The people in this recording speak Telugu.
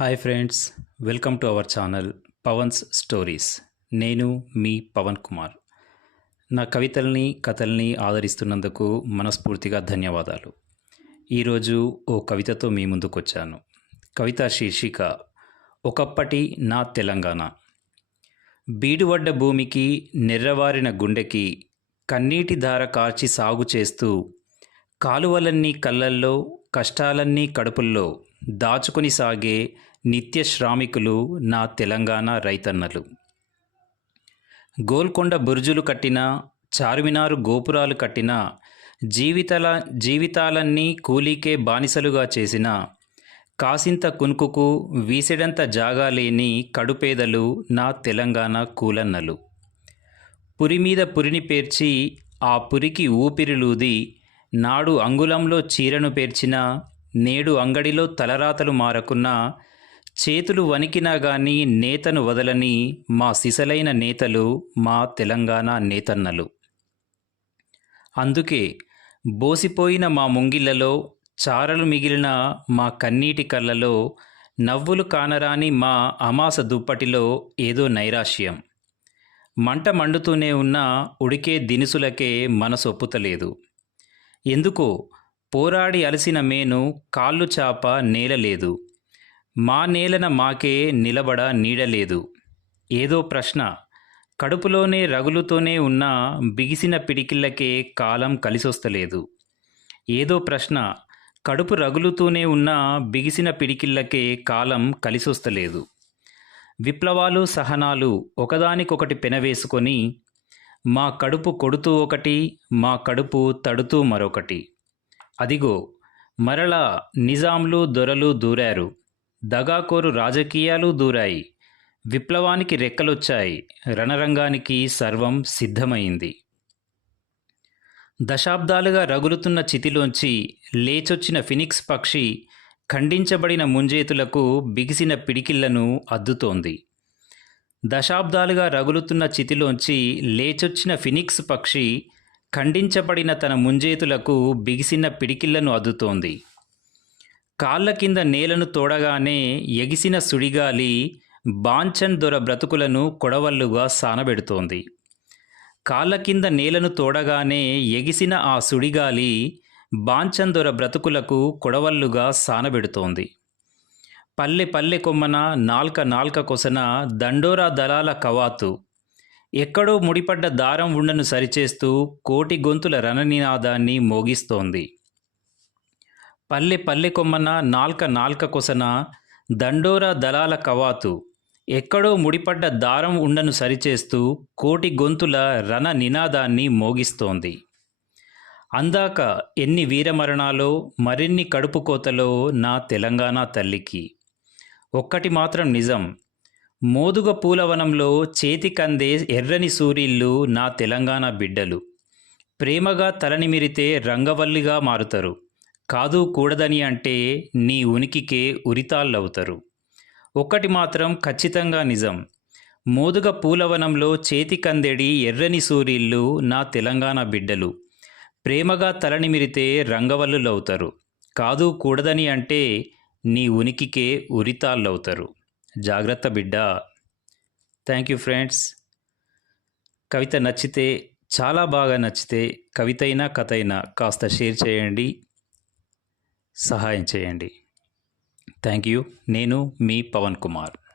Hi friends welcome to our channel Pavan's stories. నేను మీ పవన్ కుమార్. నా కవితల్ని కథల్ని ఆదరిస్తున్నందుకు మనస్ఫూర్తిగా ధన్యవాదాలు. ఈరోజు ఓ కవితతో మీ ముందుకొచ్చాను. కవిత శీర్షిక ఒకప్పటి నా తెలంగాణ బీడువడ్డ భూమికి నెర్రవారిన గుండెకి కన్నీటి ధార కార్చి సాగు చేస్తూ కాలువలన్నీ కళ్ళల్లో కష్టాలన్నీ కడుపుల్లో దాచుకొని సాగే నిత్య శ్రామికులు నా తెలంగాణ రైతన్నలు. గోల్కొండ బురుజులు కట్టిన చార్మినారు గోపురాలు కట్టిన జీవితాల జీవితాలన్నీ కూలీకే బానిసలుగా చేసిన కాసింత కునుకుకు వీసెడంత జాగా లేని కడుపేదలు నా తెలంగాణ కూలన్నలు. పురి మీద పురిని పేర్చి ఆ పురికి ఊపిరిలూది నాడు అంగుళంలో చీరను పేర్చిన నేడు అంగడిలో తలరాతలు మారకున్న చేతులు వణికినా గాని నేతను వదలని మా సిసలైన నేతలు మా తెలంగాణ నేతన్నలు. అందుకే బోసిపోయిన మా ముంగిళ్ళలో చారలు మిగిలిన మా కన్నీటి కళ్ళలో నవ్వులు కానరాని మా అమాస దుప్పటిలో ఏదో నైరాశ్యం. మంట మండుతూనే ఉన్న ఉడికే దినుసులకే మనసొప్పుతలేదు. ఎందుకో పోరాడి అలసిన మేను కాళ్ళు చాప నేలలేదు మా నేలన మాకే నిలబడ నీడలేదు. ఏదో ప్రశ్న. కడుపులోనే రగులుతోనే ఉన్న బిగిసిన పిడికిళ్ళకే కాలం కలిసొస్తలేదు. ఏదో ప్రశ్న. కడుపు రగులుతూనే ఉన్న బిగిసిన పిడికిళ్ళకే కాలం కలిసొస్తలేదు. విప్లవాలు సహనాలు ఒకదానికొకటి పెనవేసుకొని మా కడుపు కొడుతూ ఒకటి మా కడుపు తడుతూ మరొకటి. అదిగో మరలా నిజాంలు దొరలు దూరారు. దగాకోరు రాజకీయాలు దూరాయి. విప్లవానికి రెక్కలొచ్చాయి. రణరంగానికి సర్వం సిద్ధమైంది. దశాబ్దాలుగా రగులుతున్న చితిలోంచి లేచొచ్చిన ఫినిక్స్ పక్షి ఖండించబడిన ముంజేతులకు బిగిసిన పిడికిళ్ళను అద్దుతోంది. దశాబ్దాలుగా రగులుతున్న చితిలోంచి లేచొచ్చిన ఫినిక్స్ పక్షి ఖండించబడిన తన ముంజేతులకు బిగిసిన పిడికిళ్ళను అద్దుతోంది. కాళ్ళ కింద నేలను తోడగానే ఎగిసిన సుడిగాలి బాంచన్ దొర బ్రతుకులను కొడవల్లుగా సానబెడుతోంది. కాళ్ళ కింద నేలను తోడగానే ఎగిసిన ఆ సుడిగాలి బాంచన్ దొర బ్రతుకులకు కొడవల్లుగా సానబెడుతోంది. పల్లె పల్లె కొమ్మన నాల్క నాల్క కొసన దండోరా దళాల కవాతు. ఎక్కడో ముడిపడ్డ దారం ఉండను సరిచేస్తూ కోటి గొంతుల రణనినాదాన్ని మోగిస్తోంది. పల్లె పల్లె కొమ్మన నాల్క నాల్క కొసన దండోరా దళాల కవాతు. ఎక్కడో ముడిపడ్డ దారం ఉండను సరిచేస్తూ కోటి గొంతుల రణ నినాదాన్ని మోగిస్తోంది. అందాక ఎన్ని వీరమరణాలో మరిన్ని కడుపుకోతలో నా తెలంగాణ తల్లికి. ఒక్కటి మాత్రం నిజం. మోదుగ పూలవనంలో చేతికందే ఎర్రని సూరీళ్ళు నా తెలంగాణ బిడ్డలు. ప్రేమగా తలనిమిరితే రంగవల్లిగా మారుతారు. కాదు కూడదని అంటే నీ ఉనికికే ఉరితాళ్ళవుతారు. ఒక్కటి మాత్రం ఖచ్చితంగా నిజం. మోదుగ పూలవనంలో చేతికందెడి ఎర్రని సూర్యుళ్ళు నా తెలంగాణ బిడ్డలు. ప్రేమగా తలనిమిరితే రంగవల్లులవుతారు. కాదు కూడదని అంటే నీ ఉనికికే ఉరితాళ్ళవుతారు. జాగ్రత్త బిడ్డ. Thank you friends. కవిత నచ్చితే చాలా బాగా నచ్చితే కవితైనా కథ అయినా కాస్త షేర్ చేయండి. సహాయం చేయండి. Thank you. నేను మీ పవన్ కుమార్.